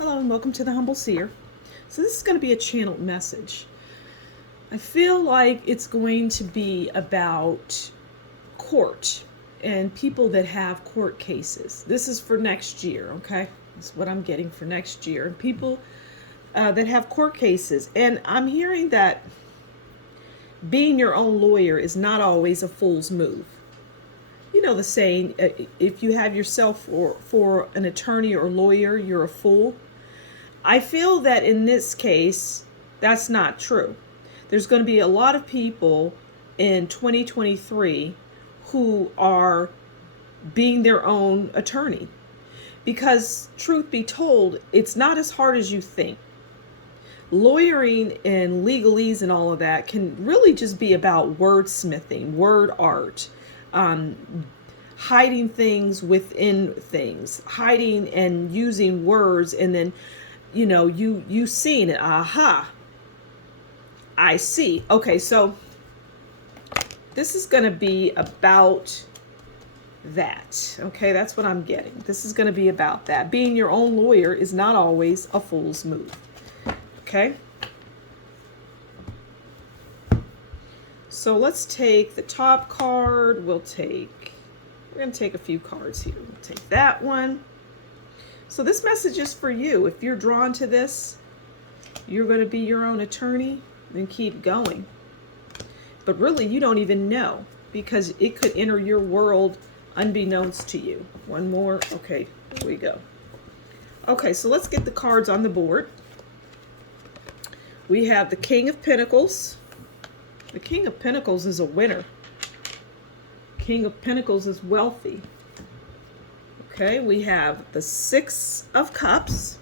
Hello and welcome to the Humble Seer. So this is going to be a channeled message. I feel like it's going to be about court and people that have court cases. This is for next year, okay? That's what I'm getting for next year. And people that have court cases. And I'm hearing that being your own lawyer is not always a fool's move. You know the saying, if you have yourself for an attorney or lawyer, you're a fool. I feel that in this case, that's not true. There's going to be a lot of people in 2023 who are being their own attorney. Because truth be told, it's not as hard as you think. Lawyering and legalese and all of that can really just be about wordsmithing, word art, hiding things within things, hiding and using words, and then you seeing it. Aha, I see. Okay, so this is going to be about that. Okay, that's what I'm getting. This is going to be about that. Being your own lawyer is not always a fool's move. Okay, so let's take the top card. We're going to take a few cards here. We'll take that one. So this message is for you. If you're drawn to this, you're going to be your own attorney, then keep going. But really, you don't even know, because it could enter your world unbeknownst to you. One more. Okay, here we go. Okay, so let's get the cards on the board. We have the King of Pentacles. The King of Pentacles is a winner. King of Pentacles is wealthy. Okay, we have the Six of Cups.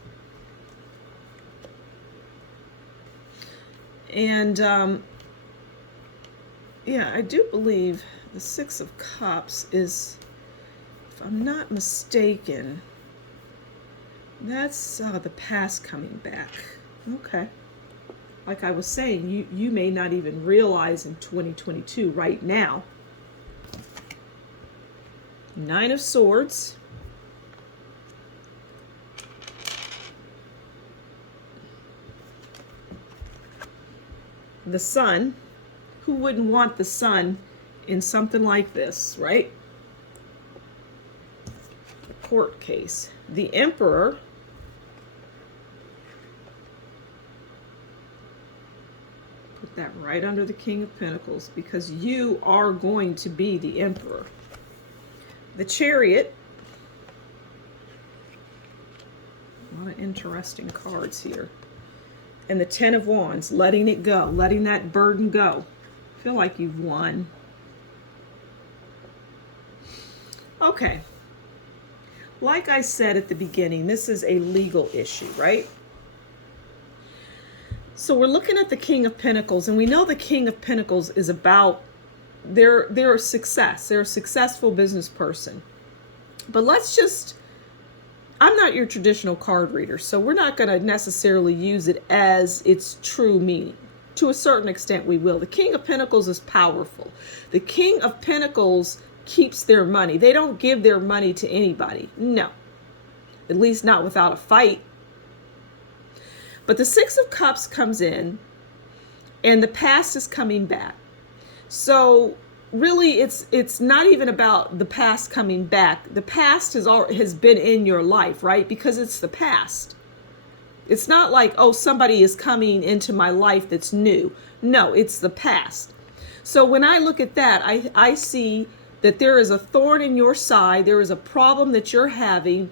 And yeah, I do believe the Six of Cups is, if I'm not mistaken, that's the past coming back. Okay. Like I was saying, you may not even realize in 2022 right now. Nine of Swords. The Sun. Who wouldn't want the Sun in something like this, right? The court case. The Emperor. Put that right under the King of Pentacles, because you are going to be the Emperor. The Chariot. A lot of interesting cards here. And the Ten of Wands, letting it go, letting that burden go. I feel like you've won. Okay. Like I said at the beginning, this is a legal issue, right? So we're looking at the King of Pentacles, and we know the King of Pentacles is about their success. They're a successful business person. But I'm not your traditional card reader, so we're not going to necessarily use it as its true meaning. To a certain extent, we will. The King of Pentacles is powerful. The King of Pentacles keeps their money. They don't give their money to anybody. No. At least not without a fight. But the Six of Cups comes in, and the past is coming back. So really, it's not even about the past coming back. The past has been in your life, right? Because it's the past. It's not like, oh, somebody is coming into my life that's new. No, it's the past. So when I look at that, I see that there is a thorn in your side. There is a problem that you're having,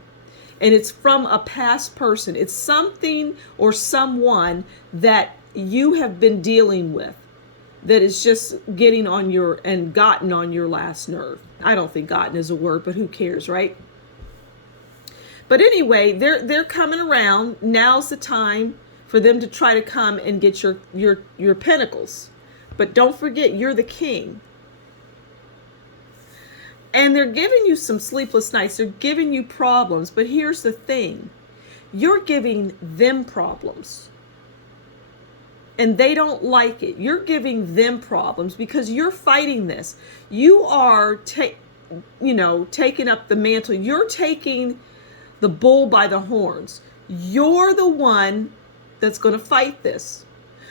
and it's from a past person. It's something or someone that you have been dealing with that is just getting on gotten on your last nerve. I don't think gotten is a word, but who cares, right? But anyway, they're coming around. Now's the time for them to try to come and get your pentacles. But don't forget, you're the king. And they're giving you some sleepless nights. They're giving you problems. But here's the thing. You're giving them problems. And they don't like it. You're giving them problems because you're fighting this. You are taking up the mantle. You're taking the bull by the horns. You're the one that's going to fight this.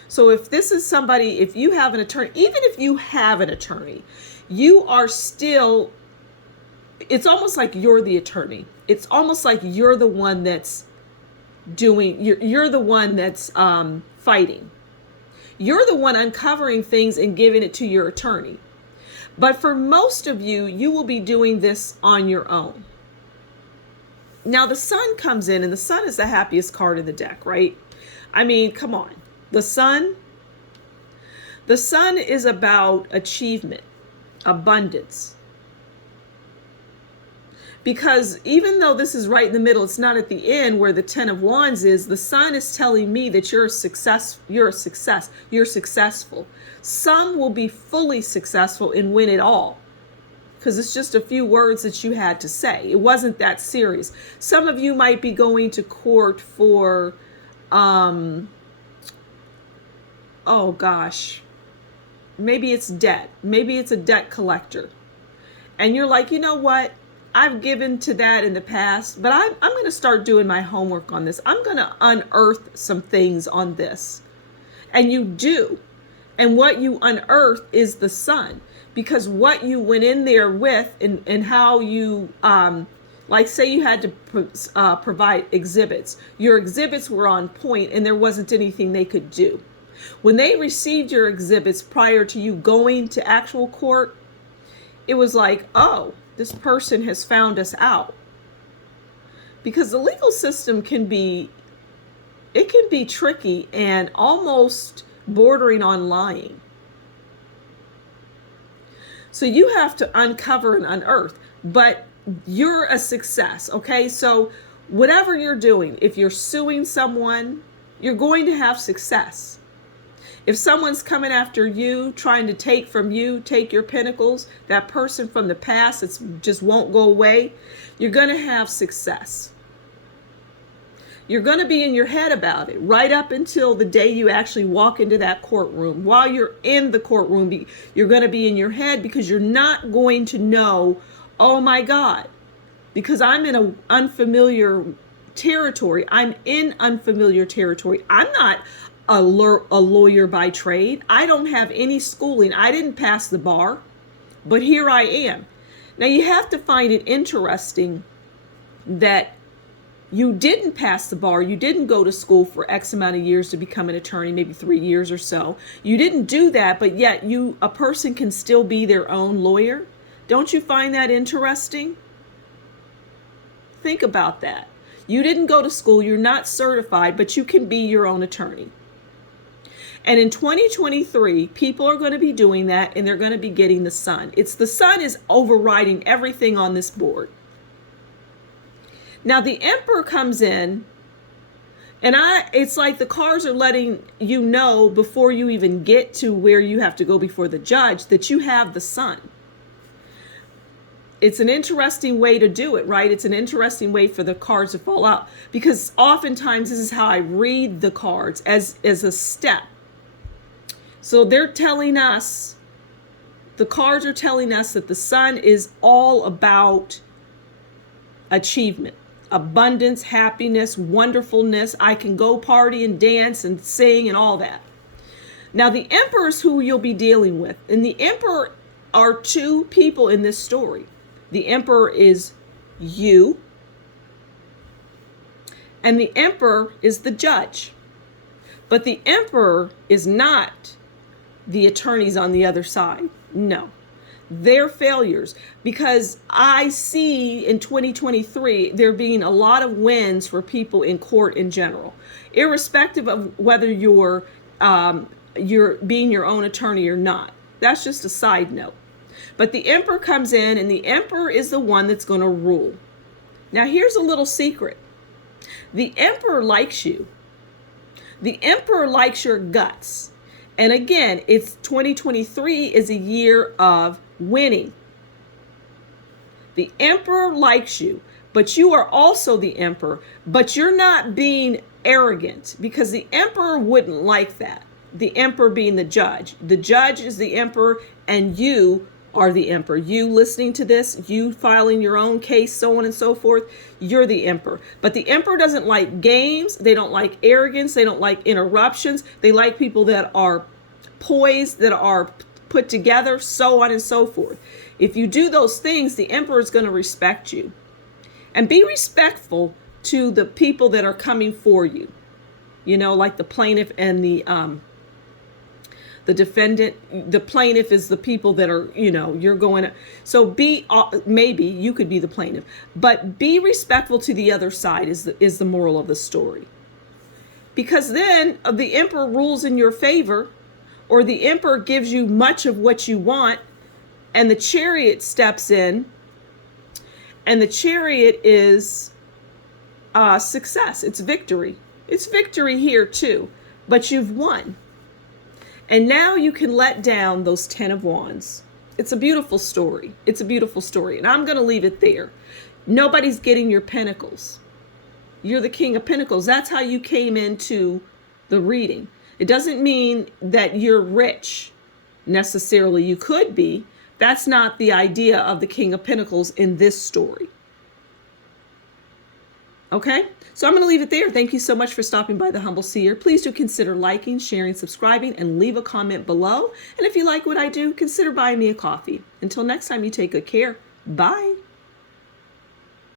So if this is somebody, if you have an attorney, even if you have an attorney, you are still, it's almost like you're the attorney. It's almost like you're the one that's you're the one that's fighting. You're the one uncovering things and giving it to your attorney. But for most of you, you will be doing this on your own. Now the sun comes in, and the sun is the happiest card in the deck, right? I mean, come on. The sun is about achievement, abundance. Because even though this is right in the middle, it's not at the end where the 10 of Wands is, the sun is telling me that you're successful. Some will be fully successful and win it all, because it's just a few words that you had to say. It wasn't that serious. Some of you might be going to court for, oh gosh, maybe it's debt. Maybe it's a debt collector. And you're like, you know what? I've given to that in the past, but I'm going to start doing my homework on this. I'm going to unearth some things on this. And you do. And what you unearth is the sun. Because what you went in there with and how you, like say you had to provide exhibits. Your exhibits were on point and there wasn't anything they could do. When they received your exhibits prior to you going to actual court, it was like, oh, this person has found us out. Because the legal system can be tricky and almost bordering on lying. So you have to uncover and unearth, but you're a success, okay? So whatever you're doing, if you're suing someone, you're going to have success. If someone's coming after you, trying to take from you, take your pinnacles, that person from the past that just won't go away, you're going to have success. You're going to be in your head about it right up until the day you actually walk into that courtroom. While you're in the courtroom, you're going to be in your head because you're not going to know, oh my God, because I'm in an unfamiliar territory. I'm in unfamiliar territory. I'm not a lawyer by trade. I don't have any schooling. I didn't pass the bar, but here I am. Now you have to find it interesting that you didn't pass the bar. You didn't go to school for X amount of years to become an attorney, maybe 3 years or so. You didn't do that, but yet a person can still be their own lawyer. Don't you find that interesting? Think about that. You didn't go to school. You're not certified, but you can be your own attorney. And in 2023, people are going to be doing that, and they're going to be getting the sun. The sun is overriding everything on this board. Now the Emperor comes in, and it's like the cards are letting you know before you even get to where you have to go before the judge that you have the sun. It's an interesting way to do it, right? It's an interesting way for the cards to fall out, because oftentimes this is how I read the cards, as a step. So they're telling us, the cards are telling us that the sun is all about achievement, abundance, happiness, wonderfulness. I can go party and dance and sing and all that. Now the Emperor is who you'll be dealing with. And the Emperor are two people in this story. The Emperor is you, and the Emperor is the judge. But the Emperor is not the attorneys on the other side. No, they're failures, because I see in 2023 there being a lot of wins for people in court in general, irrespective of whether you're being your own attorney or not. That's just a side note. But the Emperor comes in, and the Emperor is the one that's going to rule. Now here's a little secret. The Emperor likes you. The Emperor likes your guts. And again, it's 2023 is a year of winning. The Emperor likes you, but you are also the Emperor, but you're not being arrogant, because the Emperor wouldn't like that. The Emperor being the judge. The judge is the Emperor, and you are the emperor. You listening to this, you filing your own case, so on and so forth, you're the emperor. But the emperor doesn't like games. They don't like arrogance. They don't like interruptions. They like people that are poised, that are put together, so on and so forth. If you do those things, the emperor is going to respect you. And be respectful to the people that are coming for you. You know, like the plaintiff and the defendant. The plaintiff is the people that are, you know, you're going to. So be, maybe you could be the plaintiff, but be respectful to the other side is the moral of the story. Because then the emperor rules in your favor, or the emperor gives you much of what you want, and the chariot steps in, and the chariot is success. It's victory. It's victory here too, but you've won. And now you can let down those 10 of Wands. It's a beautiful story. It's a beautiful story. And I'm going to leave it there. Nobody's getting your pentacles. You're the King of Pentacles. That's how you came into the reading. It doesn't mean that you're rich necessarily. You could be. That's not the idea of the King of Pentacles in this story. Okay? So I'm going to leave it there. Thank you so much for stopping by the Humble Seer. Please do consider liking, sharing, subscribing, and leave a comment below. And if you like what I do, consider buying me a coffee. Until next time, you take good care. Bye.